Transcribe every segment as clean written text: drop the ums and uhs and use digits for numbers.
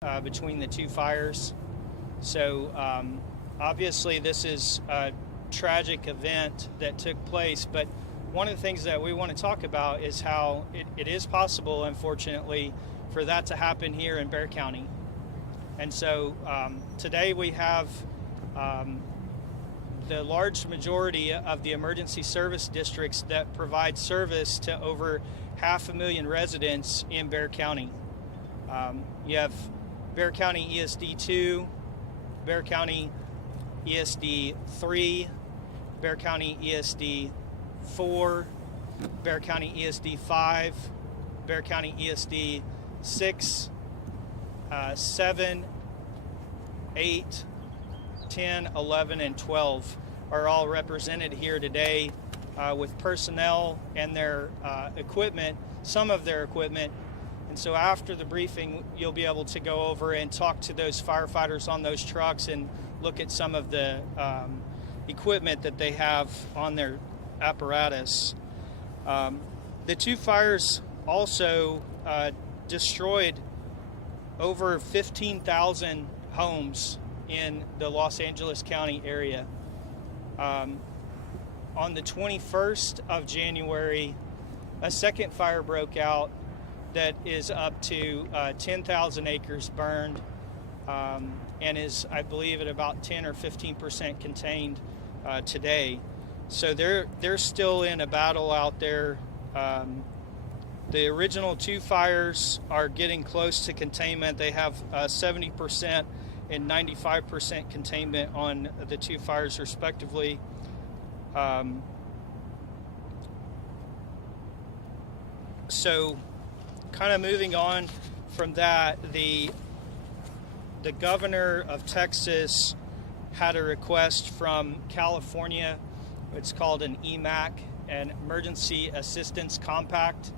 between the two fires. So obviously this is a tragic event that took place, but one of the things that we want to talk about is how it is possible, unfortunately, for that to happen here in Bexar County. And so today we have the large majority of the emergency service districts that provide service to over 500,000 residents in Bexar County. You have Bexar County ESD 2, Bexar County ESD 3, Bexar County ESD 4, Bexar County ESD 5, Bexar County ESD 6, 7, 8, 10, 11, and 12 are all represented here today with personnel and their equipment, some of their equipment. And so after the briefing, you'll be able to go over and talk to those firefighters on those trucks and look at some of the equipment that they have on their apparatus. The two fires also destroyed over 15,000 homes in the Los Angeles County area. On the 21st of January, a second fire broke out that is up to 10,000 acres burned and is, I believe, at about 10 or 15% contained today. So they're still in a battle out there. The original two fires are getting close to containment. They have 70% and 95% containment on the two fires respectively. So kind of moving on from that, the governor of Texas had a request from California. It's called an EMAC, an Emergency Assistance Compact.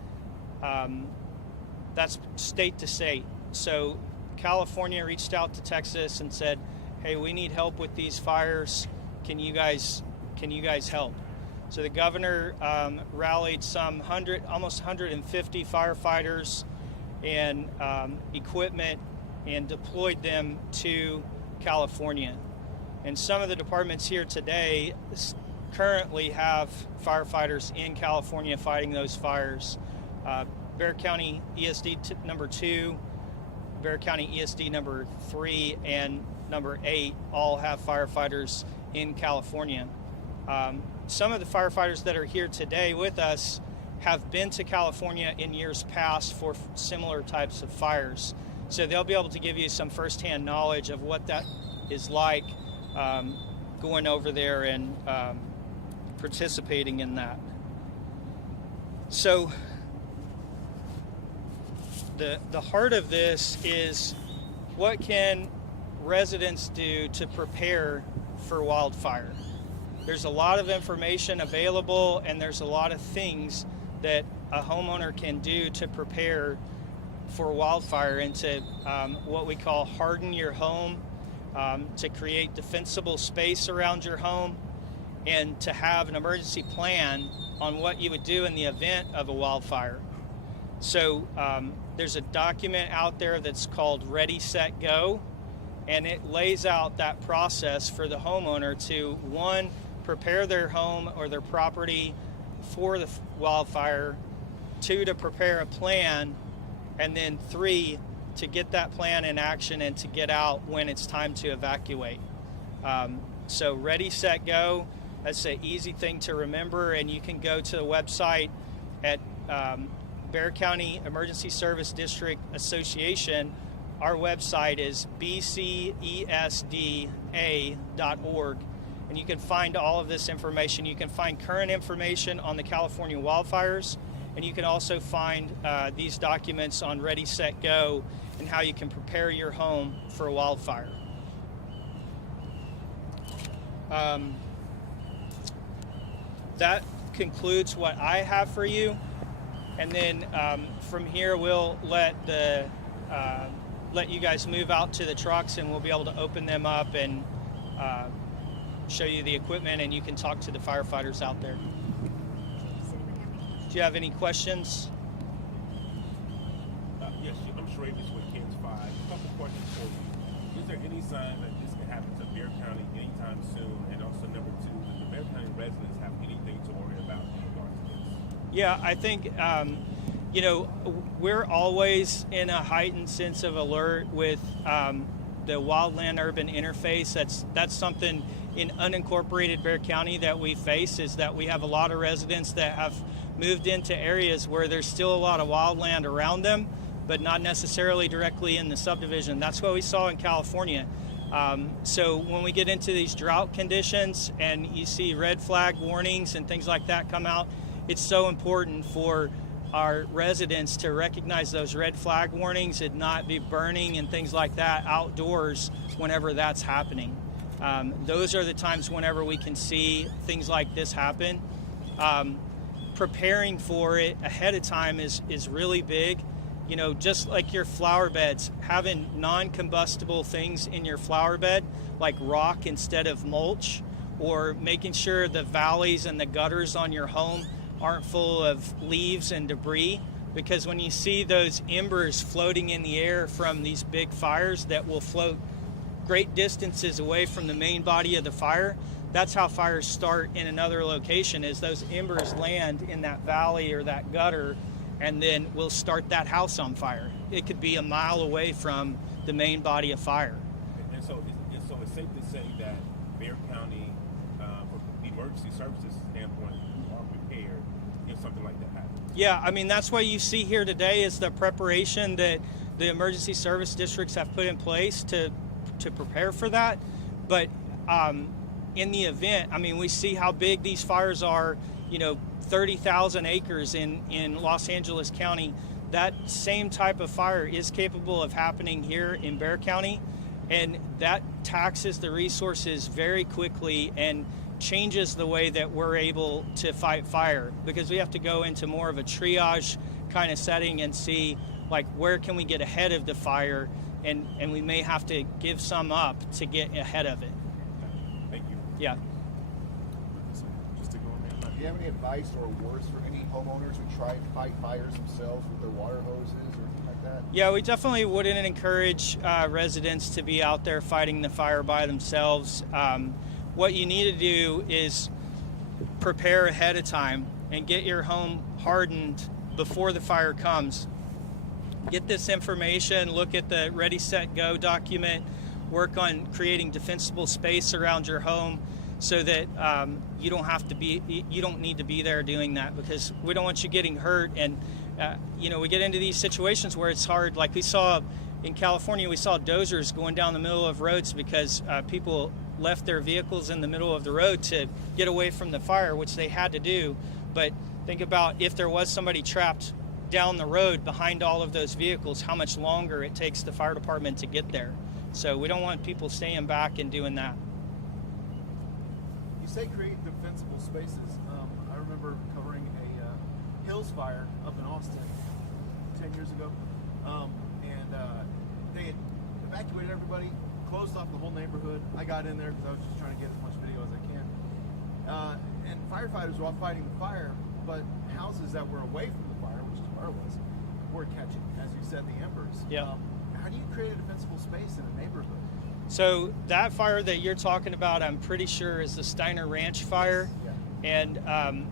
That's state to state. So California reached out to Texas and said, hey, we need help with these fires. Can you guys help? So the governor rallied some almost 150 firefighters and equipment and deployed them to California. And some of the departments here today currently have firefighters in California fighting those fires. Bexar County ESD number 2, Bexar County ESD number 3, and number 8 all have firefighters in California. Some of the firefighters that are here today with us have been to California in years past for similar types of fires. So they'll be able to give you some firsthand knowledge of what that is like going over there and participating in that. So the heart of this is, what can residents do to prepare for wildfire? There's a lot of information available, and there's a lot of things that a homeowner can do to prepare for wildfire and to what we call harden your home, to create defensible space around your home, and to have an emergency plan on what you would do in the event of a wildfire. So there's a document out there that's called Ready, Set, Go, and it lays out that process for the homeowner to, 1, prepare their home or their property for the wildfire, 2, to prepare a plan, and then 3, to get that plan in action and to get out when it's time to evacuate. So Ready, Set, Go, that's an easy thing to remember, and you can go to the website at Bexar County Emergency Service District Association. Our website is bcesda.org, and you can find all of this information. You can find current information on the California wildfires, and you can also find these documents on Ready, Set, Go and how you can prepare your home for a wildfire. That concludes what I have for you, and then from here we'll let you guys move out to the trucks, and we'll be able to open them up and show you the equipment, and you can talk to the firefighters out there. Do you have any questions? Yes, I'm sure this way Ken's 5. A couple questions for you. Is there any sign that this can happen to Bexar County anytime soon? And also, number 2, does the Bexar County residents have anything to worry about in regards to this? Yeah, I think, we're always in a heightened sense of alert with the wildland-urban interface. That's something in unincorporated Bexar County that we face, is that we have a lot of residents that have moved into areas where there's still a lot of wildland around them, but not necessarily directly in the subdivision. That's what we saw in California. So when we get into these drought conditions and you see red flag warnings and things like that come out, it's so important for our residents to recognize those red flag warnings and not be burning and things like that outdoors whenever that's happening. Those are the times whenever we can see things like this happen. Preparing for it ahead of time is really big. Just like your flower beds, having non-combustible things in your flower bed, like rock instead of mulch, or making sure the valleys and the gutters on your home aren't full of leaves and debris, because when you see those embers floating in the air from these big fires that will float great distances away from the main body of the fire, that's how fires start in another location, is those embers land in that valley or that gutter, and then we'll start that house on fire. It could be a mile away from the main body of fire. And so it's safe to say that Bexar County, from the emergency services standpoint, are prepared if something like that happens. Yeah, I mean, that's what you see here today is the preparation that the emergency service districts have put in place to prepare for that. But in the event, I mean, we see how big these fires are, 30,000 acres in Los Angeles County. That same type of fire is capable of happening here in Bexar County, and that taxes the resources very quickly and changes the way that we're able to fight fire, because we have to go into more of a triage kind of setting and see, like, where can we get ahead of the fire, and we may have to give some up to get ahead of it. Thank you. Yeah. Just to go in there, do you have any advice or words for any homeowners who try to fight fires themselves with their water hoses or anything like that? Yeah, we definitely wouldn't encourage residents to be out there fighting the fire by themselves. What you need to do is prepare ahead of time and get your home hardened before the fire comes. Get this information, look at the Ready, Set, Go document, work on creating defensible space around your home so that you don't need to be there doing that, because we don't want you getting hurt. And we get into these situations where it's hard. Like we saw in California, we saw dozers going down the middle of roads because people left their vehicles in the middle of the road to get away from the fire, which they had to do. But think about if there was somebody trapped down the road behind all of those vehicles, how much longer it takes the fire department to get there. So we don't want people staying back and doing that. You say create defensible spaces. I remember covering a Hills fire up in Austin 10 years ago, and they had evacuated everybody, closed off the whole neighborhood. I got in there because I was just trying to get as much video as I can. And firefighters were all fighting the fire, but houses that were away from the fire, which is where it was, were catching, as you said, the embers. Yeah. How do you create a defensible space in a neighborhood? So that fire that you're talking about, I'm pretty sure is the Steiner Ranch fire. Yeah. And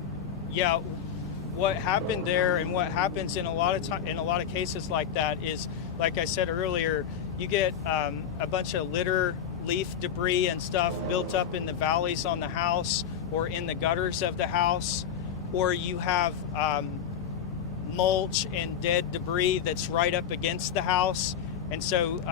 what happened there, and what happens in a lot of cases like that is, like I said earlier, you get a bunch of litter, leaf debris and stuff built up in the valleys on the house or in the gutters of the house, or you have mulch and dead debris that's right up against the house. And so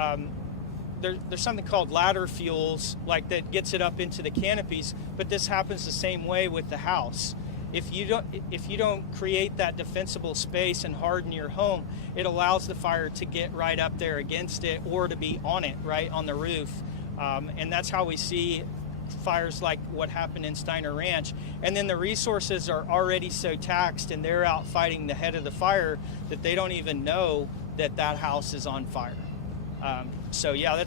there's something called ladder fuels, like that gets it up into the canopies, but this happens the same way with the house. If you don't create that defensible space and harden your home, it allows the fire to get right up there against it or to be on it, right on the roof. And that's how we see fires like what happened in Steiner Ranch. And then the resources are already so taxed and they're out fighting the head of the fire that they don't even know that that house is on fire. So yeah,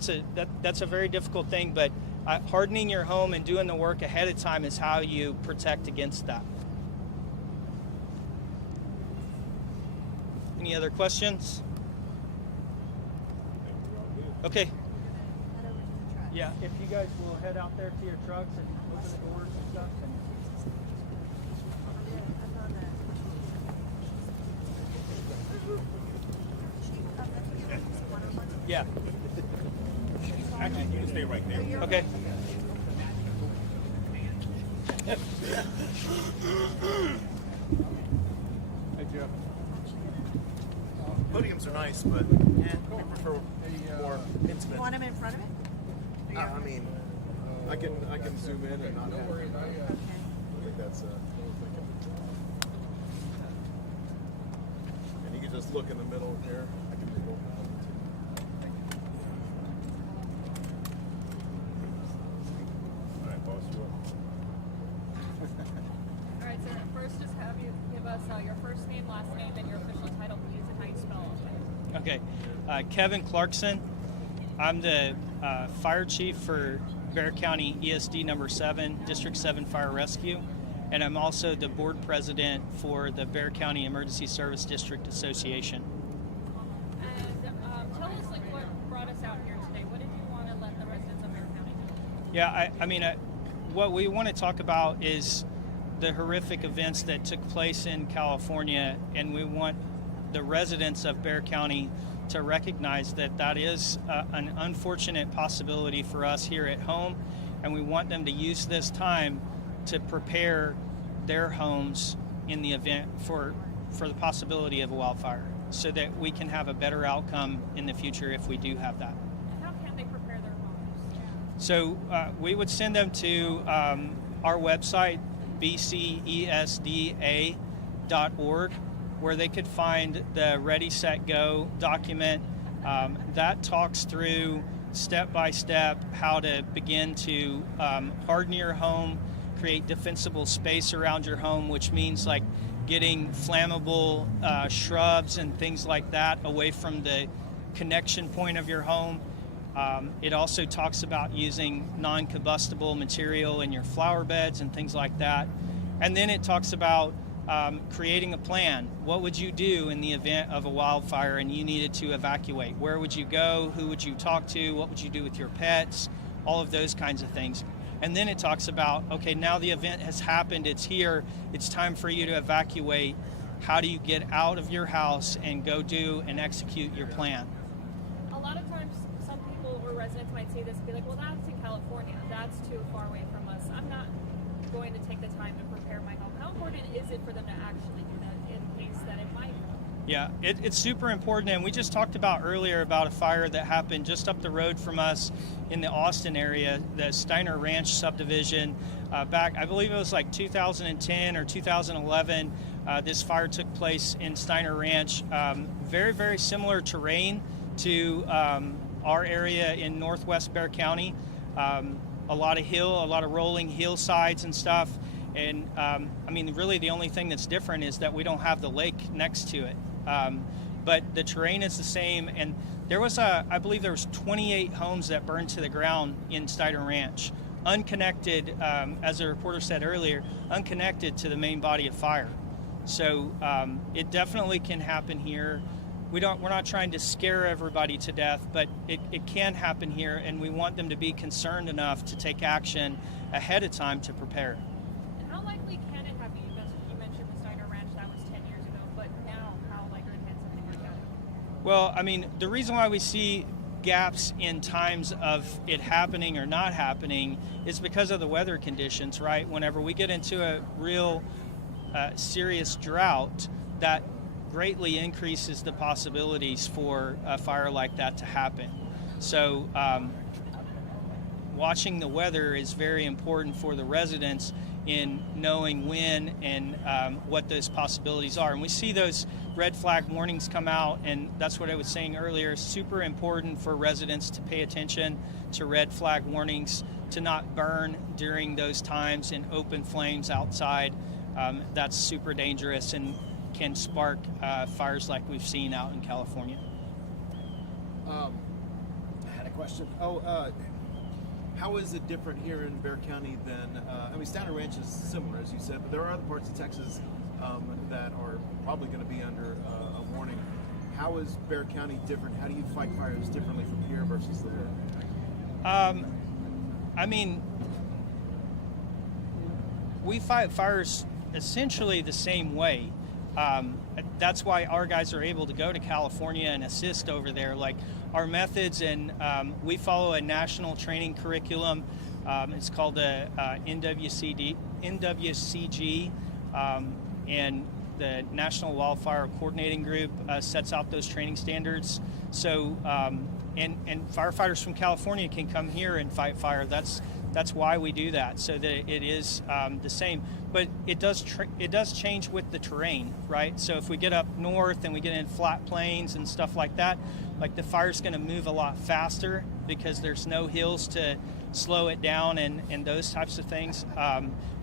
that's a very difficult thing, but hardening your home and doing the work ahead of time is how you protect against that. Any other questions? Okay. Head over to the truck. Yeah, if you guys will head out there to your trucks and open the doors and stuff. I'm on Yeah. Actually, you can stay right there. Okay. Hey, Jeff. Podiums are nice, but we prefer more You intimate. want him in front of it? I mean, I can zoom in and not have. Okay. I think that's what we're thinking. And you can just look in the middle here. I can roll down. All right, boss, you up? All right, so first just have you give us your first name, last name, and your official title, please, and how you spell it. Okay. Kevin Clarkson. I'm the fire chief for Bexar County ESD number 7, District 7 Fire Rescue. And I'm also the board president for the Bexar County Emergency Service District Association. And tell us what brought us out here today. What did you want to let the residents of Bexar County know? Yeah, I mean, what we want to talk about is the horrific events that took place in California, and we want the residents of Bexar County to recognize that that is an unfortunate possibility for us here at home, and we want them to use this time to prepare their homes in the event for the possibility of a wildfire, so that we can have a better outcome in the future if we do have that. And how can they prepare their homes? So we would send them to our website, bcesda.org, where they could find the Ready, Set, Go document. That talks through step by step how to begin to harden your home, create defensible space around your home, which means like getting flammable shrubs and things like that away from the connection point of your home. It also talks about using non-combustible material in your flower beds and things like that. And then it talks about creating a plan. What would you do in the event of a wildfire and you needed to evacuate? Where would you go? Who would you talk to? What would you do with your pets? All of those kinds of things. And then it talks about, okay, now the event has happened, it's here, it's time for you to evacuate. How do you get out of your house and go do and execute your plan? A lot of times, some people or residents might see this and be like, well, that's in California. That's too far away from us. I'm not going to take the time to prepare my home. How important is it for them to actually do that in case that it might? Yeah, it's super important, and we just talked about earlier about a fire that happened just up the road from us in the Austin area, the Steiner Ranch subdivision. Back, I believe it was like 2010 or 2011, this fire took place in Steiner Ranch. Very, very similar terrain to our area in northwest Bexar County. A lot of rolling hillsides and stuff. And I mean, really the only thing that's different is that we don't have the lake next to it. But the terrain is the same, and there was I believe there was 28 homes that burned to the ground in Steiner Ranch, unconnected, as the reporter said earlier, unconnected to the main body of fire. So it definitely can happen here. We're not trying to scare everybody to death, but it can happen here, and we want them to be concerned enough to take action ahead of time to prepare. And how likely can it happen? You mentioned the Steiner Ranch, that was 10 years ago, but now how likely can something like that? Well, I mean, the reason why we see gaps in times of it happening or not happening is because of the weather conditions, right? Whenever we get into a real serious drought, that greatly increases the possibilities for a fire like that to happen. So watching the weather is very important for the residents in knowing when and what those possibilities are. And we see those red flag warnings come out, and that's what I was saying earlier. Super important for residents to pay attention to red flag warnings, to not burn during those times in open flames outside. That's super dangerous and can spark fires like we've seen out in California. I had a question. How is it different here in Bexar County than, I mean, Steiner Ranch is similar, as you said, but there are other parts of Texas that are probably going to be under a warning. How is Bexar County different? How do you fight fires differently from here versus resources there? I mean, we fight fires essentially the same way. That's why our guys are able to go to California and assist over there. Like our methods, and we follow a national training curriculum. It's called the NWCG, and the National Wildfire Coordinating Group sets out those training standards. So, and firefighters from California can come here and fight fire. That's why we do that, so that it is the same. But it does change with the terrain, right? So if we get up north and we get in flat plains and stuff like that, like the fire's going to move a lot faster because there's no hills to slow it down and those types of things.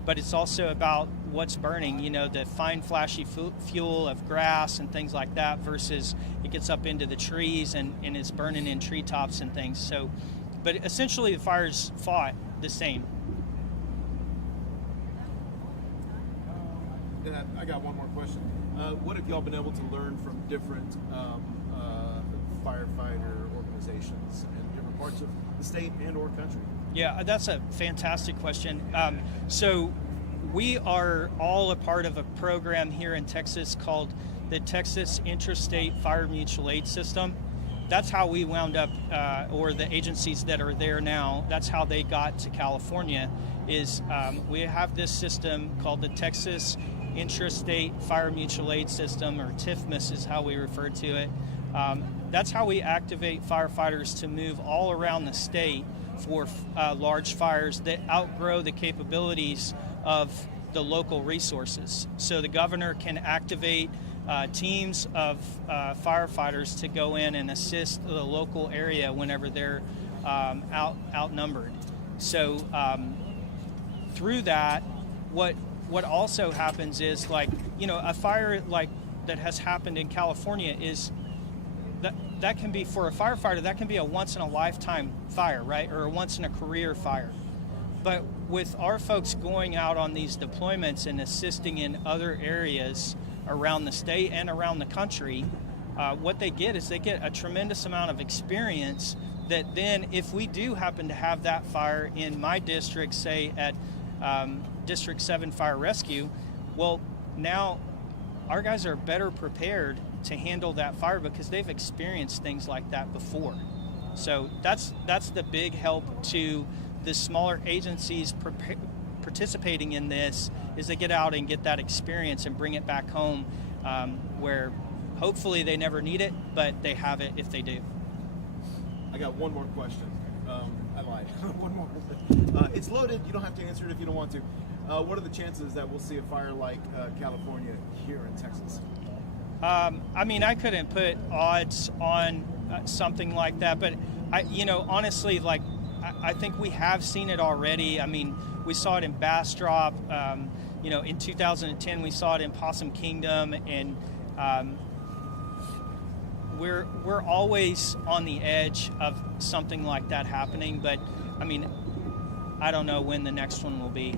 But it's also about what's burning, you know, the fine flashy fuel of grass and things like that versus it gets up into the trees and is burning in treetops and things. So, but essentially the fire's fought the same. And I got one more question. What have y'all been able to learn from different firefighter organizations in different parts of the state and or country? Yeah, that's a fantastic question. So we are all a part of a program here in Texas called the Texas Intrastate Fire Mutual Aid System. That's how we wound up, or the agencies that are there now, that's how they got to California, is we have this system called the Texas Intrastate Fire Mutual Aid System, or TIFMAS is how we refer to it. That's how we activate firefighters to move all around the state for large fires that outgrow the capabilities of the local resources. So the governor can activate teams of firefighters to go in and assist the local area whenever they're outnumbered. So through that, what also happens is, like, you know, a fire like that has happened in California is that can be, for a firefighter, that can be a once in a lifetime fire, right? Or a once in a career fire. But with our folks going out on these deployments and assisting in other areas around the state and around the country, what they get is they get a tremendous amount of experience that then, if we do happen to have that fire in my district, say at District 7 Fire Rescue, well, now our guys are better prepared to handle that fire because they've experienced things like that before. So that's the big help to the smaller agencies participating in this, is they get out and get that experience and bring it back home, where hopefully they never need it, but they have it if they do. I got one more question. I lied. One more. It's loaded. You don't have to answer it if you don't want to. What are the chances that we'll see a fire like California here in Texas? I mean, I couldn't put odds on something like that, but honestly, like, I think we have seen it already. I mean, we saw it in Bastrop. In 2010, we saw it in Possum Kingdom, and we're always on the edge of something like that happening. But I mean, I don't know when the next one will be.